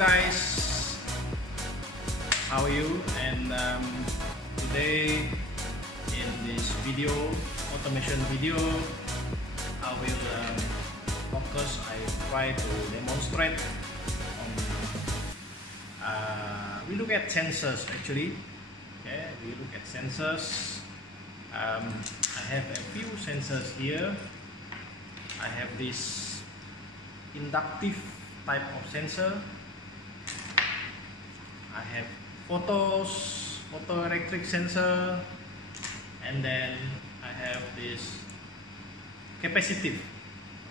guys, how are you? And today in this video, automation video, I will focus. I try to demonstrate on, we look at sensors actually. Okay, we look at sensors. I have a few sensors here. I have this inductive type of sensor. I have photoelectric sensor, and then I have this capacitive,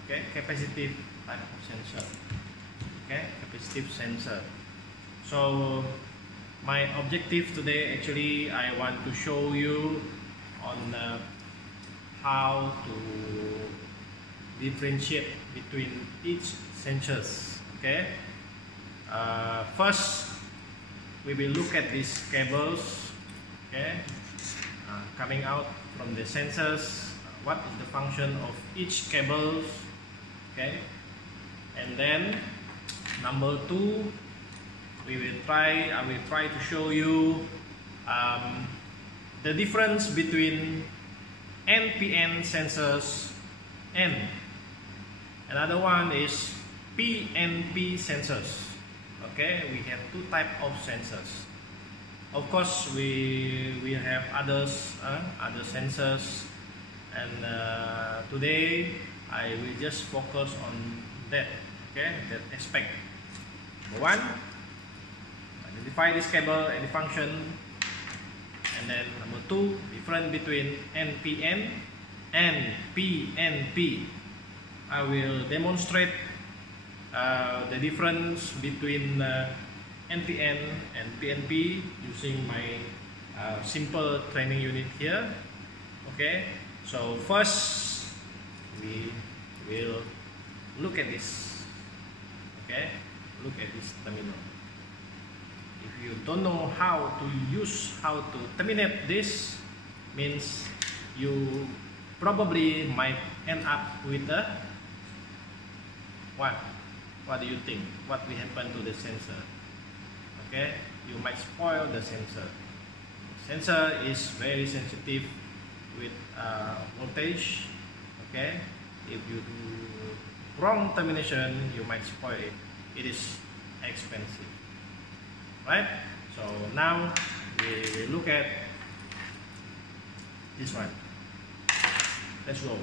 okay, capacitive type of sensor, okay, capacitive sensor. So my objective today, actually, I want to show you on how to differentiate between each sensors. Okay. First, we will look at these cables. Okay, coming out from the sensors. What is the function of each cables? Okay, and then number two, I will try to show you the difference between NPN sensors and another one is PNP sensors. Okay, we have two types of sensors. Of course, we have other sensors, and today I will just focus on that. Okay, that aspect. Number one, identify this cable and the function, and then number two, difference between NPN and PNP. I will demonstrate the difference between NPN and PNP using my simple training unit here. Okay, so first we will look at this. Okay, look at this terminal. If you don't know how to terminate this, means you probably might end up with a what do you think? What will happen to the sensor? Okay, you might spoil the sensor. Sensor is very sensitive with voltage. Okay, if you do wrong termination, you might spoil it. It is expensive, right? So now we look at this one. Let's go.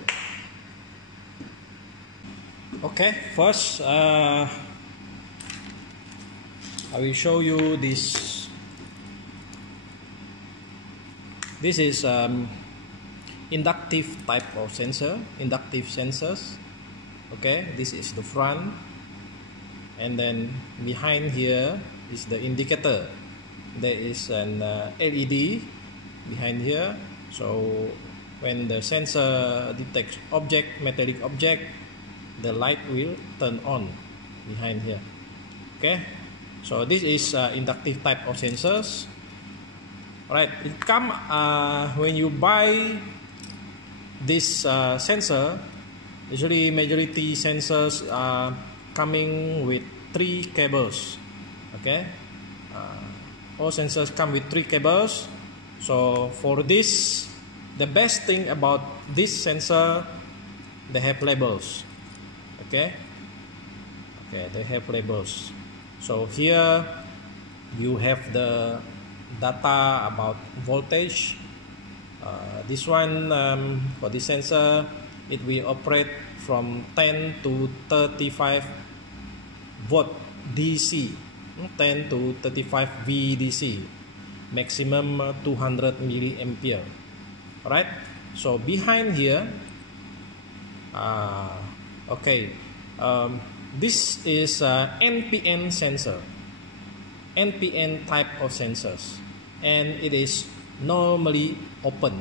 Okay, first I will show you this. This is inductive type of sensor, inductive sensors. Okay, this is the front, and then behind here is the indicator. There is an LED behind here, so when the sensor detects metallic object, the light will turn on behind here. Okay, so this is inductive type of sensors. Right, it come when you buy this sensor. Usually, majority sensors are coming with 3 cables. Okay, all sensors come with 3 cables. So for this, the best thing about this sensor, they have labels. Okay, they have labels. So here you have the data about voltage. This one, for this sensor, it will operate from 10 to 35 volt DC, 10 to 35 VDC, maximum 200 milliampere. Right, so behind here, okay, this is NPN sensor, NPN type of sensors, and it is normally open.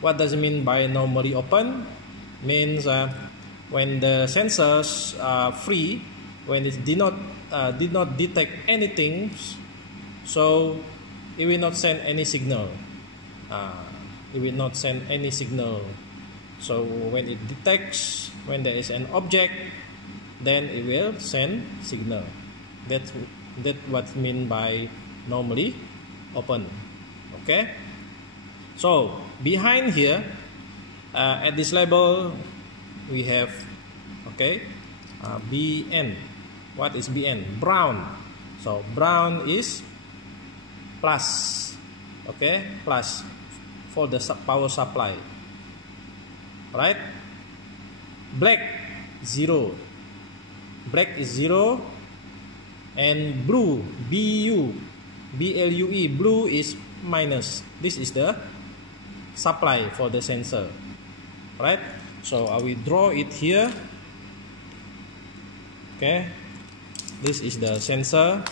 What does it mean by normally open? Means when the sensors are free, when it did not detect anything, so it will not send any signal. It will not send any signal. So when it detects when there is an object, then it will send signal. That what mean by normally open. Okay, so behind here at this label we have BN. What is BN? Brown. So brown is plus, plus for the power supply, right? Black 0. Black is 0. And blue, BLUE, blue is minus. This is the supply for the sensor, right? So I will draw it here. Okay, this is the sensor,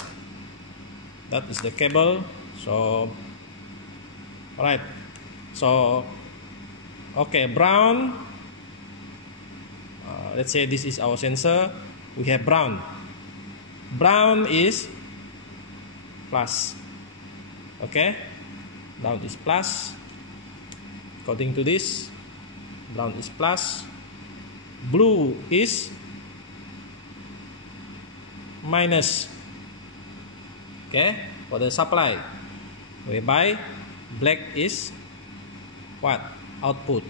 that is the cable. So right, so brown, let's say this is our sensor. We have brown is plus. Brown is plus. According to this, brown is plus. Blue is minus, for the supply, whereby black is what? Output.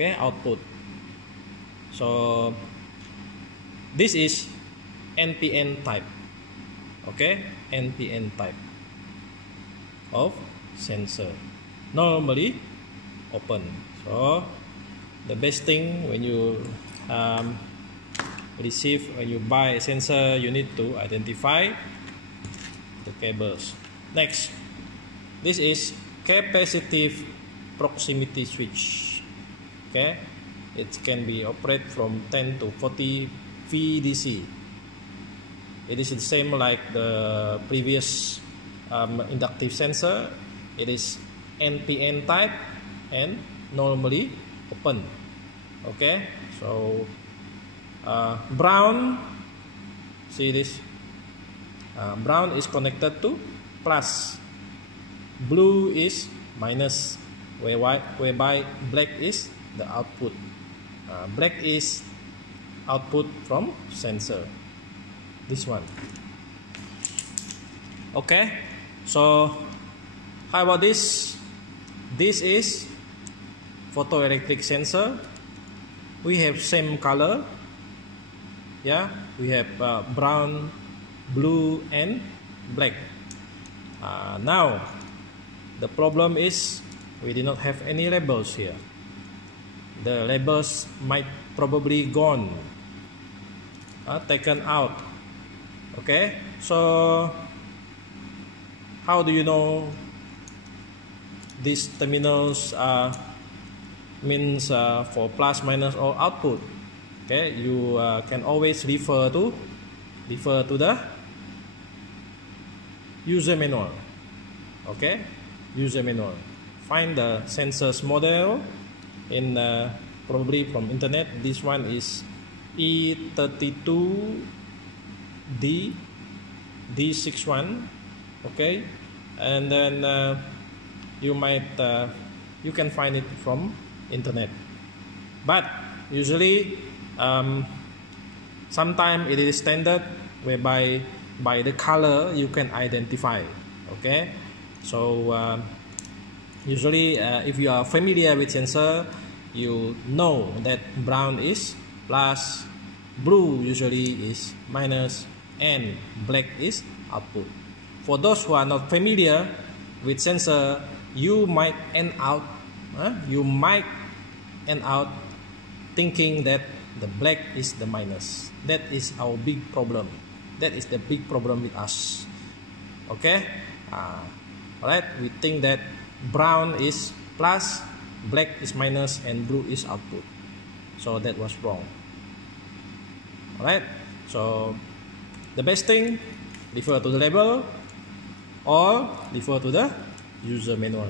Output. So this is NPN type. NPN type of sensor, normally open. So the best thing when you when you buy a sensor, you need to identify the cables. Next, this is capacitive proximity switch. It can be operated from 10 to 40 VDC. It is the same like the previous inductive sensor. It is NPN type and normally open. So brown, see this, brown is connected to plus, blue is minus, whereby black is the output. Black is output from sensor, this one. So how about this? This is photoelectric sensor. We have same color, we have brown, blue and black. Now the problem is we did not have any labels here. The labels might probably gone, taken out. So how do you know these terminals means for plus, minus or output? You can always refer to the user manual. User manual. Find the sensors model in probably from internet. This one is E32D61. And then you can find it from internet, but usually sometimes it is standard, whereby by the color you can identify. So usually if you are familiar with sensor, you know that brown is plus, blue usually is minus, and black is output. For those who are not familiar with sensor, you might end out thinking that the black is the minus. That is our big problem. That is the big problem with us. Alright, we think that brown is plus, black is minus, and blue is output. So that was wrong. Alright, so the best thing, refer to the label or refer to the user manual.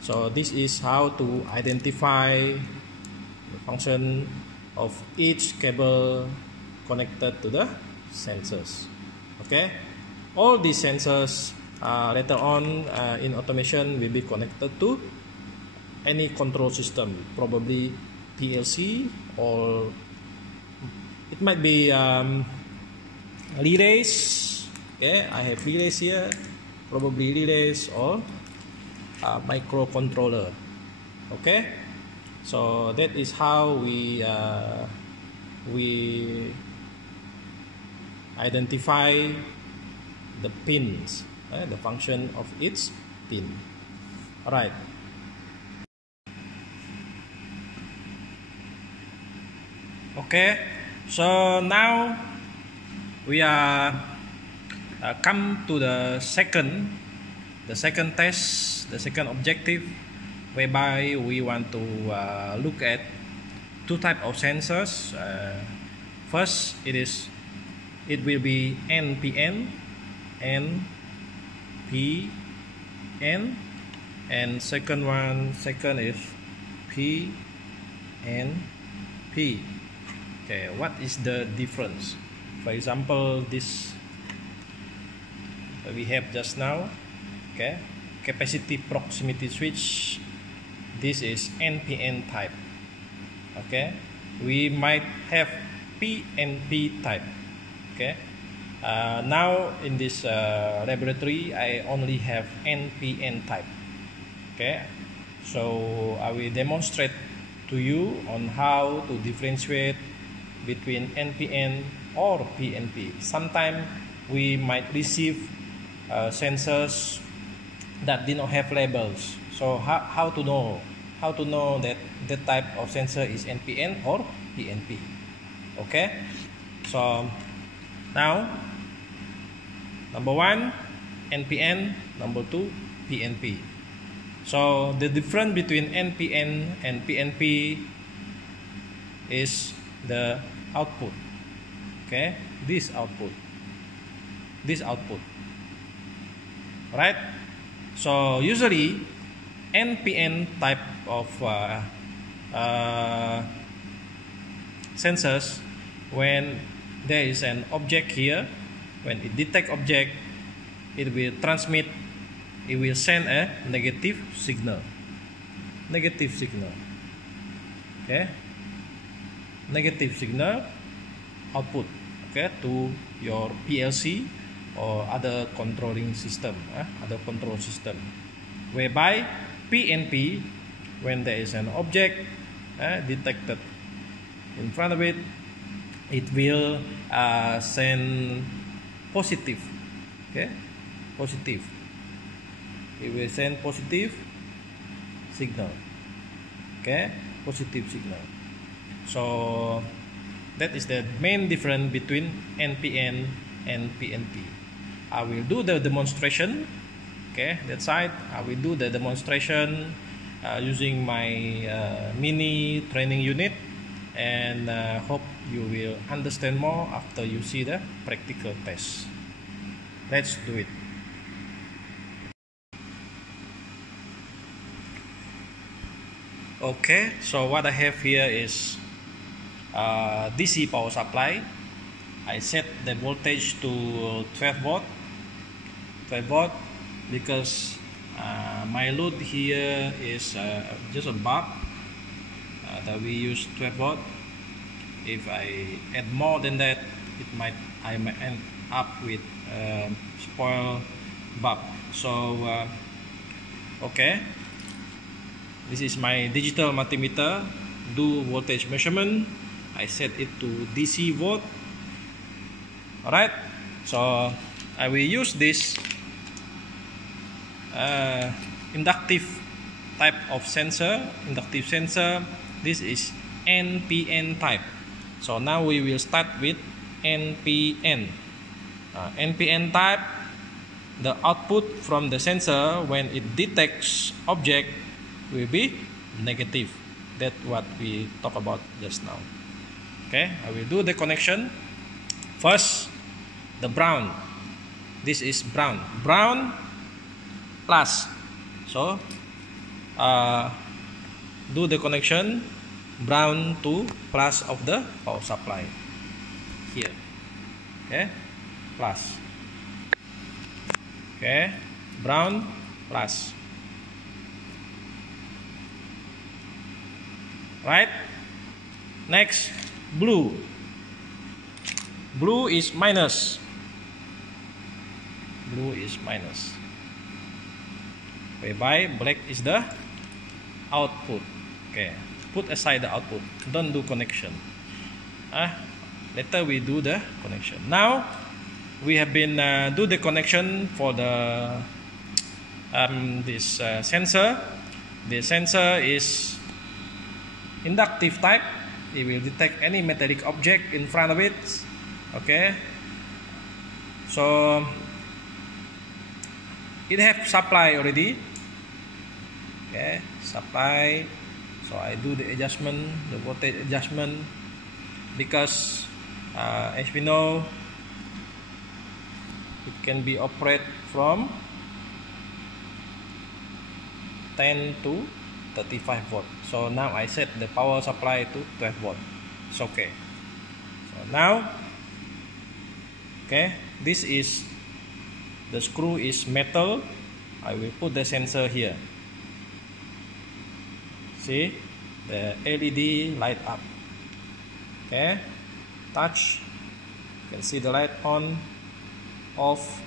So this is how to identify the function of each cable connected to the sensors. All these sensors later on in automation will be connected to any control system, probably PLC or It might be relays. Okay, I have relays here, probably relays or microcontroller. Okay, so that is how we identify the pins, the function of each pin. All right. Okay, so now we are come to the second test, the second objective, whereby we want to look at two types of sensors. First, it will be NPN, and second is PNP. Okay, what is the difference? For example, this we have just now. Okay, capacity proximity switch. This is NPN type. Okay, we might have PNP type. Okay, now in this laboratory, I only have NPN type. Okay, so I will demonstrate to you on how to differentiate between NPN or PNP. Sometimes we might receive sensors that did not have labels. So how to know that the type of sensor is NPN or PNP? Okay, so now number 1 NPN, number 2 PNP. So the difference between NPN and PNP is the output. Okay, this output, right? So usually NPN type of sensors, when there is an object here, when it detects object, it will send a negative signal. Okay, negative signal output, okay, to your PLC or other control system. Whereby PNP, when there is an object detected in front of it, it will send positive. Okay, positive. It will send positive signal. Okay, positive signal. So that is the main difference between NPN and PNP. I will do the demonstration. Okay, that side I will do the demonstration using my mini training unit, and hope you will understand more after you see the practical test. Let's do it. Okay, so what I have here is DC power supply. I set the voltage to 12 volt because my load here is just a bulb that we use 12 volt. If I add more than that, I might end up with spoil bulb. So okay, this is my digital multimeter. Do voltage measurement. I set it to DC volt. Alright, so I will use this inductive type of sensor. This is NPN type. So now we will start with NPN. NPN type, the output from the sensor when it detects object will be negative. That's what we talked about just now. Okay, I will do the connection. First, the brown. This is brown plus. So do the connection brown to plus of the power supply here. Okay, plus. Okay, brown plus. Right, next blue. Blue is minus. Blue is minus. Whereby black is the output. Okay, put aside the output. Don't do connection. Later we do the connection. Now we have been do the connection for the this sensor. The sensor is inductive type. It will detect any metallic object in front of it. Okay, so it have supply already. Okay, supply. So I do the adjustment, the voltage adjustment, because as we know, it can be operated from 10 to 35 volt. So now I set the power supply to 12 volt. It's okay. So now, okay, this is the screw is metal. I will put the sensor here. See, the LED light up. Okay, touch. You can see the light on, off,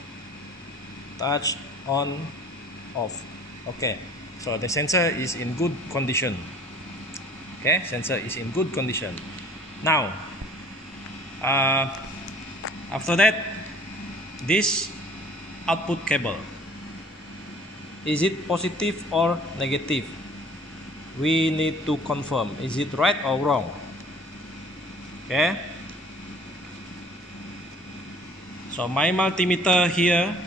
touch, on, off. Okay, so the sensor is in good condition. Okay, sensor is in good condition. Now, after that, this output cable, is it positive or negative? We need to confirm, is it right or wrong? Okay, so my multimeter here,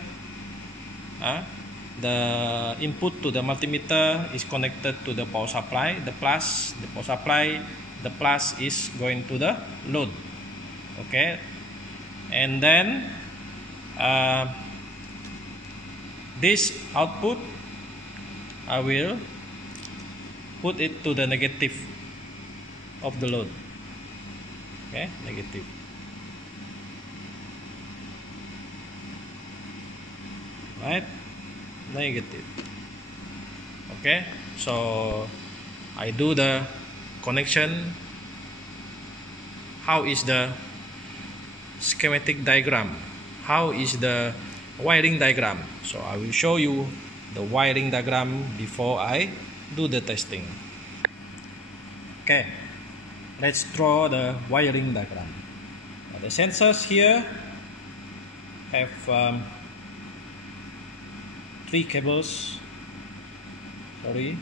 the input to the multimeter is connected to the power supply, the plus, the power supply, the plus is going to the load. Okay, and then this output I will put it to the negative of the load. Okay, negative. Right, negative. Okay, so I do the connection. How is the schematic diagram? How is the wiring diagram? So I will show you the wiring diagram before I do the testing. Okay, let's draw the wiring diagram. Now, the sensors here have 3 cables. Sorry.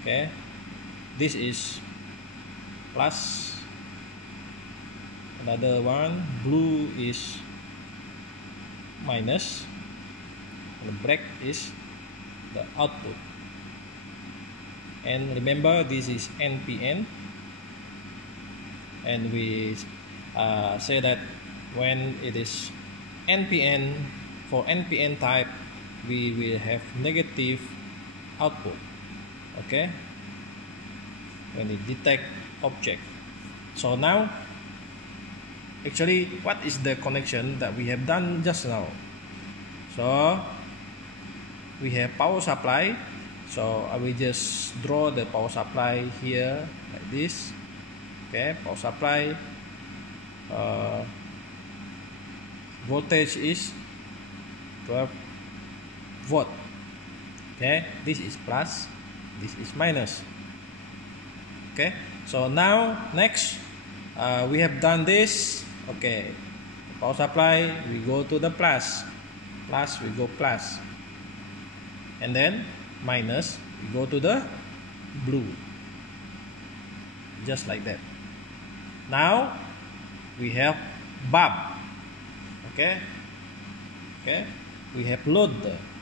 Okay, this is plus. Another one, blue is minus. The black is the output. And remember, this is NPN, and we say that when it is NPN, for NPN type, we will have negative output. Okay, when it detect object. So now, actually, what is the connection that we have done just now? So we have power supply. So I will just draw the power supply here like this. Okay, power supply, voltage is 12 volt. Okay, this is plus, this is minus. Okay, so now next, we have done this. Okay, power supply, we go to the plus, we go plus, and then minus, we go to the blue, just like that. Now we have bulb. Okay, we have load.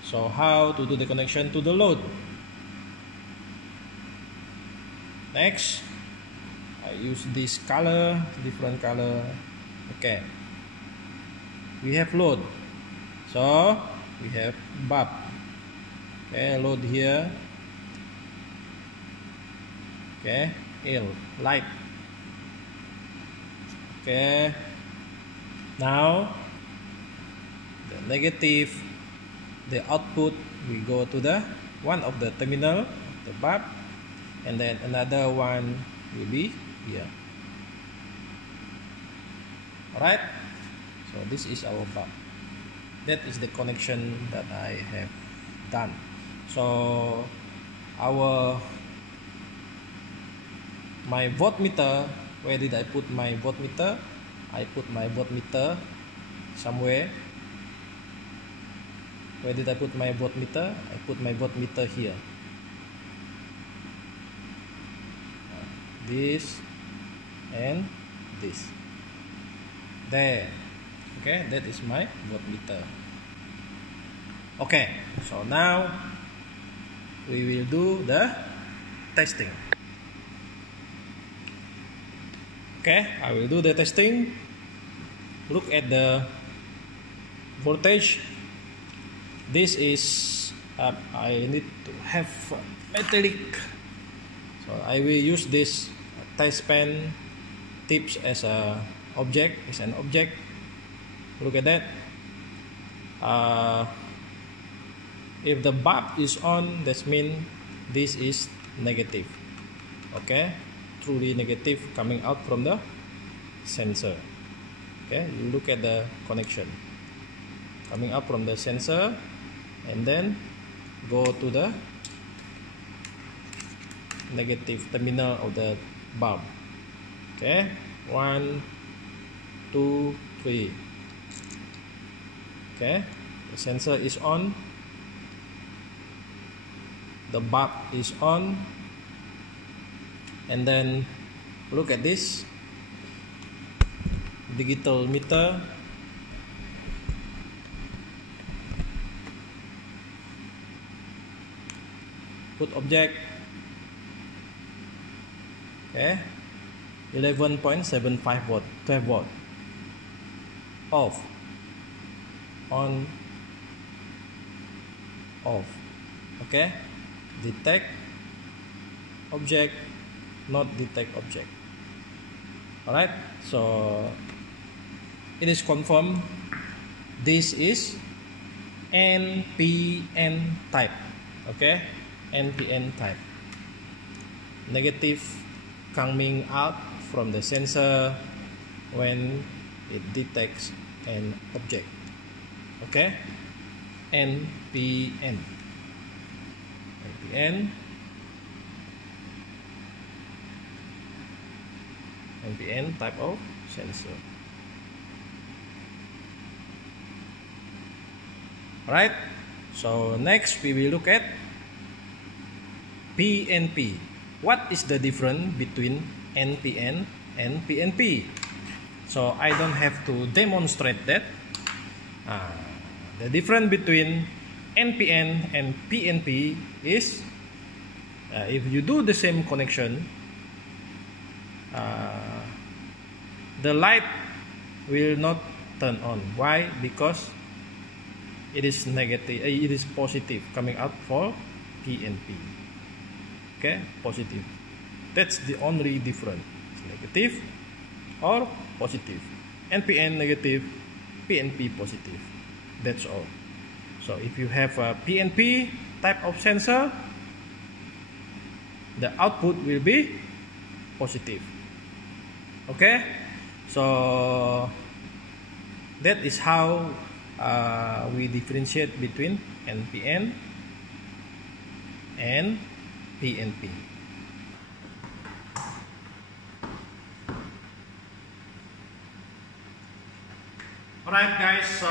So how to do the connection to the load? Next, I use this color, different color. Okay, we have load, so we have bulb. Okay, load here. Okay, L, light. Okay, now the negative, the output, we go to the one of the terminal of the bulb, and then another one will be here. Alright, so this is our bulb. That is the connection that I have done. So my voltmeter, where did I put my voltmeter? I put my voltmeter somewhere. Where did I put my voltmeter? I put my voltmeter here. This and this. There. Okay, that is my voltmeter. Okay, so now we will do the testing. Okay, I will do the testing. Look at the voltage. This is I need to have metallic, so I will use this test pen tips as an object. Look at that. If the bulb is on, that means this is negative. Okay, truly negative coming out from the sensor. Okay, you look at the connection coming up from the sensor, and then go to the negative terminal of the bulb. Okay, 1, 2, 3. Okay, the sensor is on, the bulb is on, and then look at this digital meter. Put object. Okay, 11.75 volt, 12 volt. Off, on, off. Okay, detect object, not detect object. Alright, so it is confirmed this is NPN type. Okay, NPN type. Negative coming out from the sensor when it detects an object. Okay, NPN. NPN type of sensor. Alright, so next we will look at PNP. What is the difference between NPN and PNP? So I don't have to demonstrate that. The difference between NPN and PNP is if you do the same connection, the light will not turn on. Why? Because it is negative, it is positive coming out for PNP. Okay, positive. That's the only difference. It's negative or positive. NPN negative, PNP positive. That's all. So if you have a PNP type of sensor, the output will be positive. Okay, so that is how we differentiate between NPN and PNP. Alright guys, so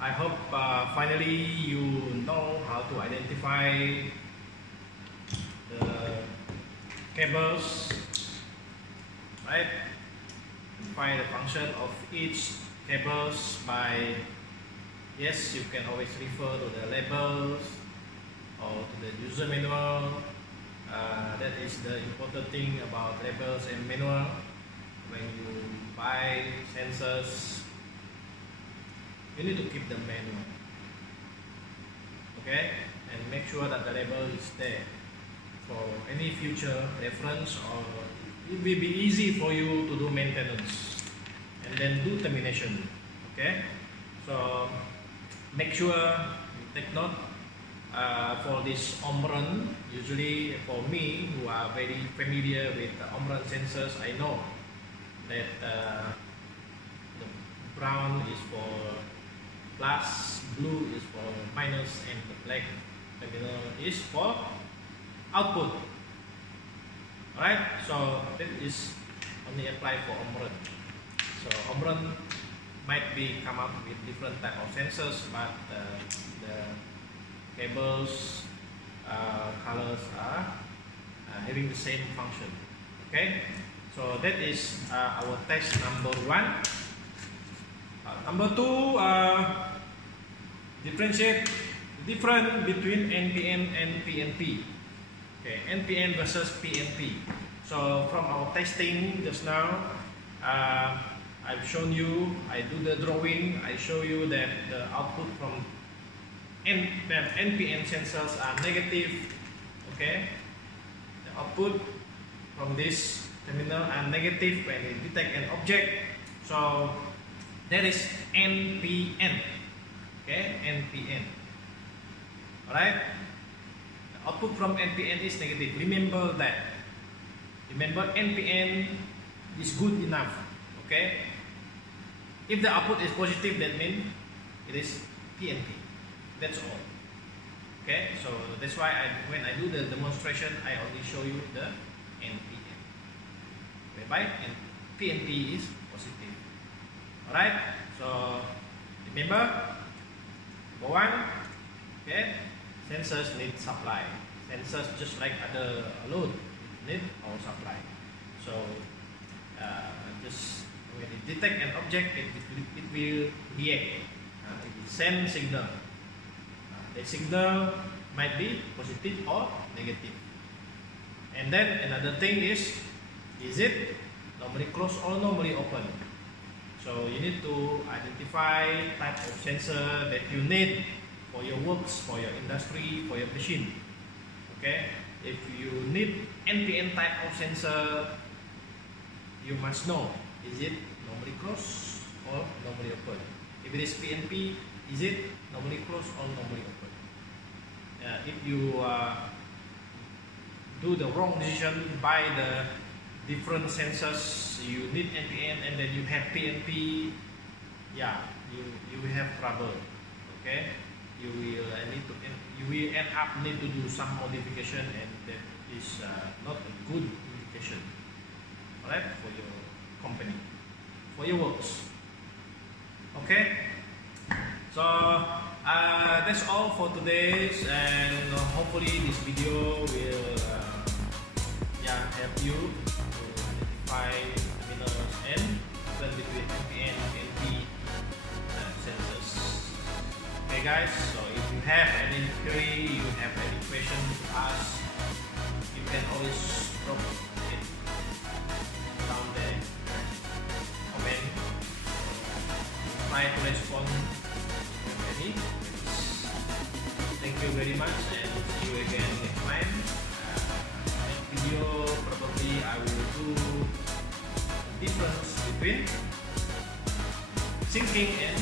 I hope finally you know how to identify the cables, right? Find the function of each cables by, yes, you can always refer to the labels or to the user manual. That is the important thing about labels and manual. When you buy sensors, you need to keep the manual, okay, and make sure that the label is there for any future reference, or it will be easy for you to do maintenance and then do termination. Okay, so make sure you take note for this Omron. Usually for me, who are very familiar with the Omron sensors, I know that the brown is for plus, blue is for minus, and the black terminal is for output. Alright, so that is only apply for Omron. So Omron might be come up with different type of sensors, but the cables colors are having the same function. Okay, so that is our test number 1. Number 2, differentiate the difference between NPN and PNP. Okay, NPN versus PNP. So from our testing just now, I've shown you, I do the drawing, I show you that the output from NPN sensors are negative. Okay, the output from this terminal are negative when it detect an object. So that is NPN. Okay, NPN. Alright, the output from NPN is negative. Remember that. Remember, NPN is good enough. Okay, if the output is positive, that means it is PNP. That's all. Okay, so that's why when I do the demonstration, I only show you the NPN, whereby PNP is positive. Alright, so remember, number 1, okay, sensors need supply. Sensors, just like other load, need power supply. So just when it detect an object, it will react. It will send signal. The signal might be positive or negative. And then another thing is it normally closed or normally open? So you need to identify type of sensor that you need for your works, for your industry, for your machine. Okay, if you need NPN type of sensor, you must know, is it normally closed or normally open? If it is PNP, is it normally closed or normally open? If you do the wrong decision, buy the different sensors, you need NPN and then you have PNP, yeah, you will have trouble. Okay, you will end up need to do some modification, and that is not a good indication. Alright, for your company, for your works. Okay, so that's all for today's, and hopefully this video will help you to identify terminals and difference between NPN and PNP sensors. Okay guys, so if you have any query, you have any question to ask, you can always drop it down there, comment, try to respond if any. Thank you very much, and see you again next time. Next video probably I will do the difference between sinking and